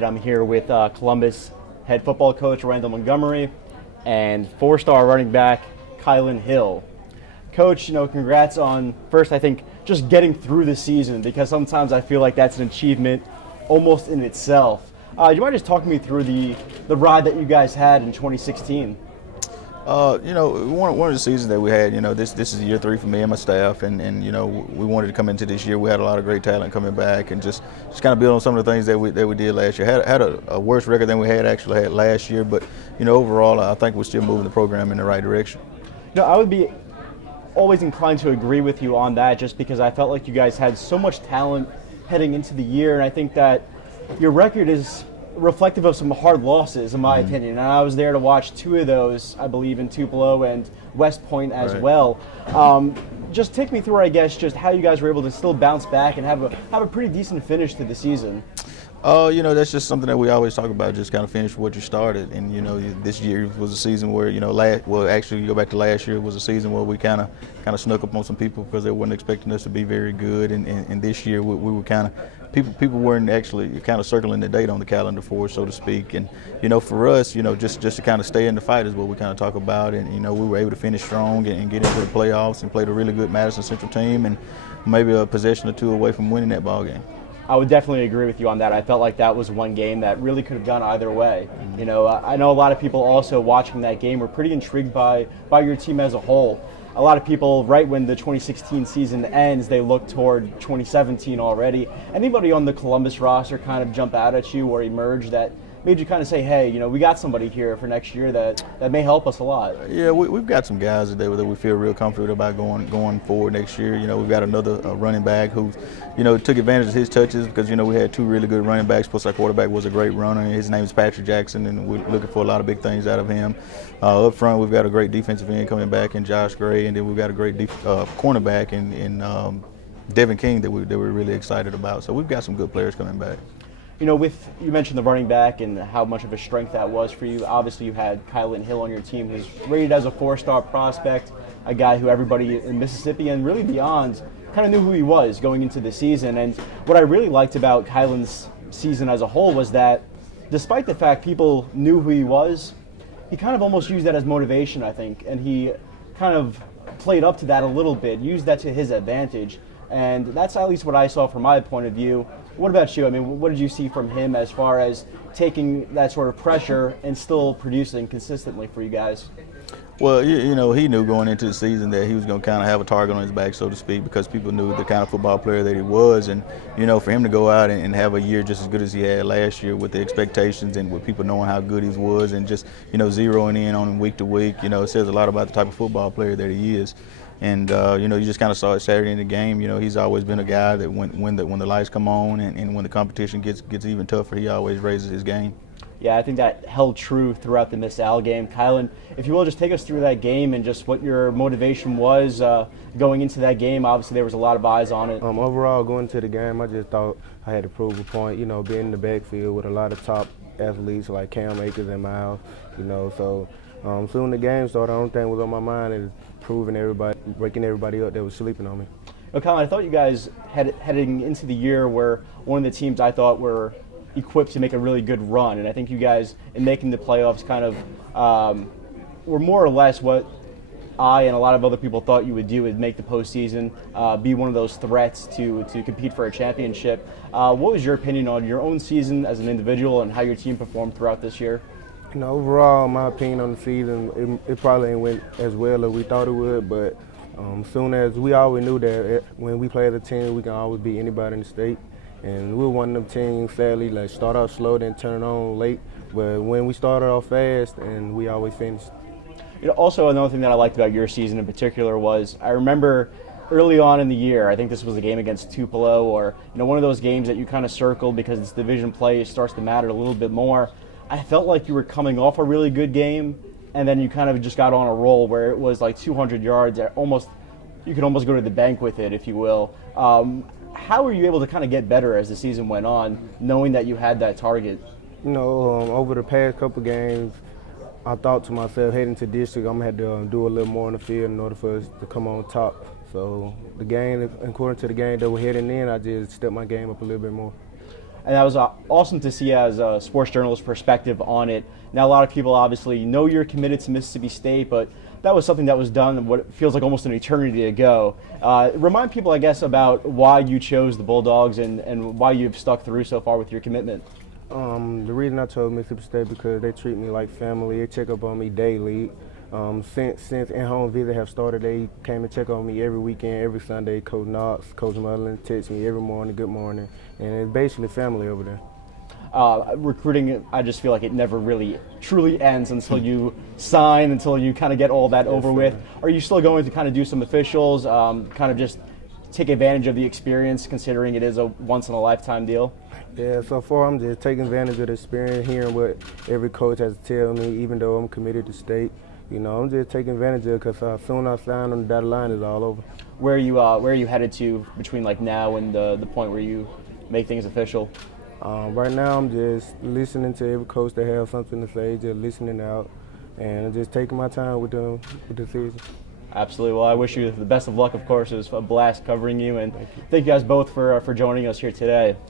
I'm here with Columbus head football coach Randall Montgomery and four-star running back Kylin Hill. Coach, congrats on first, I think, just getting through the season, because sometimes I feel like that's an achievement almost in itself. Do you mind just talking me through the ride that you guys had in 2016? One of the seasons that we had, this is year 3 for me and my staff, and we wanted to come into this year. We had a lot of great talent coming back, and just kind of build on some of the things that we did last year. Had a worse record than we had last year, but overall, I think we're still moving the program in the right direction. I would be always inclined to agree with you on that, just because I felt like you guys had so much talent heading into the year, and I think that your record is reflective of some hard losses, in my opinion. And I was there to watch 2 of those, I believe, in Tupelo and West Point as well. Just take me through, I guess, just how you guys were able to still bounce back and have a pretty decent finish to the season. That's just something that we always talk about, just kind of finish what you started. And, this year was a season where, actually, you go back to last year, it was a season where we kind of snuck up on some people because they weren't expecting us to be very good. And this year we were kind of, people weren't actually kind of circling the date on the calendar for us, so to speak. And, for us, just to kind of stay in the fight is what we kind of talk about. And, we were able to finish strong and get into the playoffs and played a really good Madison Central team, and maybe a possession or 2 away from winning that ball game. I would definitely agree with you on that. I felt like that was one game that really could have gone either way. I know a lot of people also watching that game were pretty intrigued by your team as a whole. A lot of people, right when the 2016 season ends, they look toward 2017 already. Anybody on the Columbus roster kind of jump out at you or emerge that made you kind of say, hey, we got somebody here for next year that may help us a lot? Yeah, we've got some guys that we feel real comfortable about going forward next year. We've got another running back who, took advantage of his touches because, we had 2 really good running backs, plus our quarterback was a great runner. His name is Patrick Jackson, and we're looking for a lot of big things out of him. Up front, we've got a great defensive end coming back in Josh Gray, and then we've got a great cornerback in Devin King that we're really excited about. So we've got some good players coming back. You mentioned the running back and how much of a strength that was for you. Obviously, you had Kylin Hill on your team, who's rated as a 4-star prospect, a guy who everybody in Mississippi and really beyond kind of knew who he was going into the season. And what I really liked about Kylin's season as a whole was that despite the fact people knew who he was, he kind of almost used that as motivation, I think, and he kind of played up to that a little bit, used that to his advantage. And that's at least what I saw from my point of view. What about you? I mean, what did you see from him as far as taking that sort of pressure and still producing consistently for you guys? Well, he knew going into the season that he was going to kind of have a target on his back, so to speak, because people knew the kind of football player that he was. And, for him to go out and have a year just as good as he had last year with the expectations and with people knowing how good he was and just, zeroing in on him week to week, it says a lot about the type of football player that he is. And, you just kind of saw it Saturday in the game. He's always been a guy that when the lights come on and when the competition gets even tougher, he always raises his game. Yeah, I think that held true throughout the Miss Al game. Kylin, if you will, just take us through that game and just what your motivation was going into that game. Obviously, there was a lot of eyes on it. Overall, going into the game, I just thought I had to prove a point, being in the backfield with a lot of top athletes like Cam Akers and Miles, So soon the game started, the only thing was on my mind is proving everybody, breaking everybody up that was sleeping on me. Kylin, I thought you guys heading into the year were one of the teams I thought were equipped to make a really good run, and I think you guys, in making the playoffs, kind of were more or less what I and a lot of other people thought you would do, is make the postseason, be one of those threats to compete for a championship. What was your opinion on your own season as an individual and how your team performed throughout this year? Overall, my opinion on the season, it probably ain't went as well as we thought it would, but soon as we always knew that when we play as a team, we can always beat anybody in the state. And we were one of them teams, sadly, start out slow, then turn it on late. But when we started off fast, and we always finished. Also, another thing that I liked about your season in particular was I remember early on in the year, I think this was a game against Tupelo, or one of those games that you kind of circle because it's division play, it starts to matter a little bit more. I felt like you were coming off a really good game, and then you kind of just got on a roll where it was like 200 yards, you could almost go to the bank with it, if you will. How were you able to kind of get better as the season went on, knowing that you had that target? Over the past couple games, I thought to myself, heading to district, I'm going to have to do a little more on the field in order for us to come on top. So the game, according to the game that we're heading in, I just stepped my game up a little bit more. and that was awesome to see as a sports journalist perspective on it. Now, a lot of people obviously know you're committed to Mississippi State, but that was something that was done what feels like almost an eternity ago. Remind people, I guess, about why you chose the Bulldogs and why you've stuck through so far with your commitment. The reason I chose Mississippi State because they treat me like family. They check up on me daily. Since in-home visit have started, they came and check on me every weekend, every Sunday. Coach Knox, Coach Mullin text me every morning, good morning, and it's basically family over there. Recruiting, I just feel like it never really truly ends until you sign, until you kind of get all that over with. Are you still going to kind of do some officials, kind of just take advantage of the experience, considering it is a once-in-a-lifetime deal? Yeah, so far I'm just taking advantage of the experience, hearing what every coach has to tell me, even though I'm committed to state. You know, I'm just taking advantage of it because as soon as I sign on the dotted line, it's all over. Where are you headed to between like now and the point where you make things official? Right now, I'm just listening to every coach that has something to say, just listening out, and just taking my time with the season. Absolutely. Well, I wish you the best of luck, of course. It was a blast covering you, and thank you guys both for joining us here today.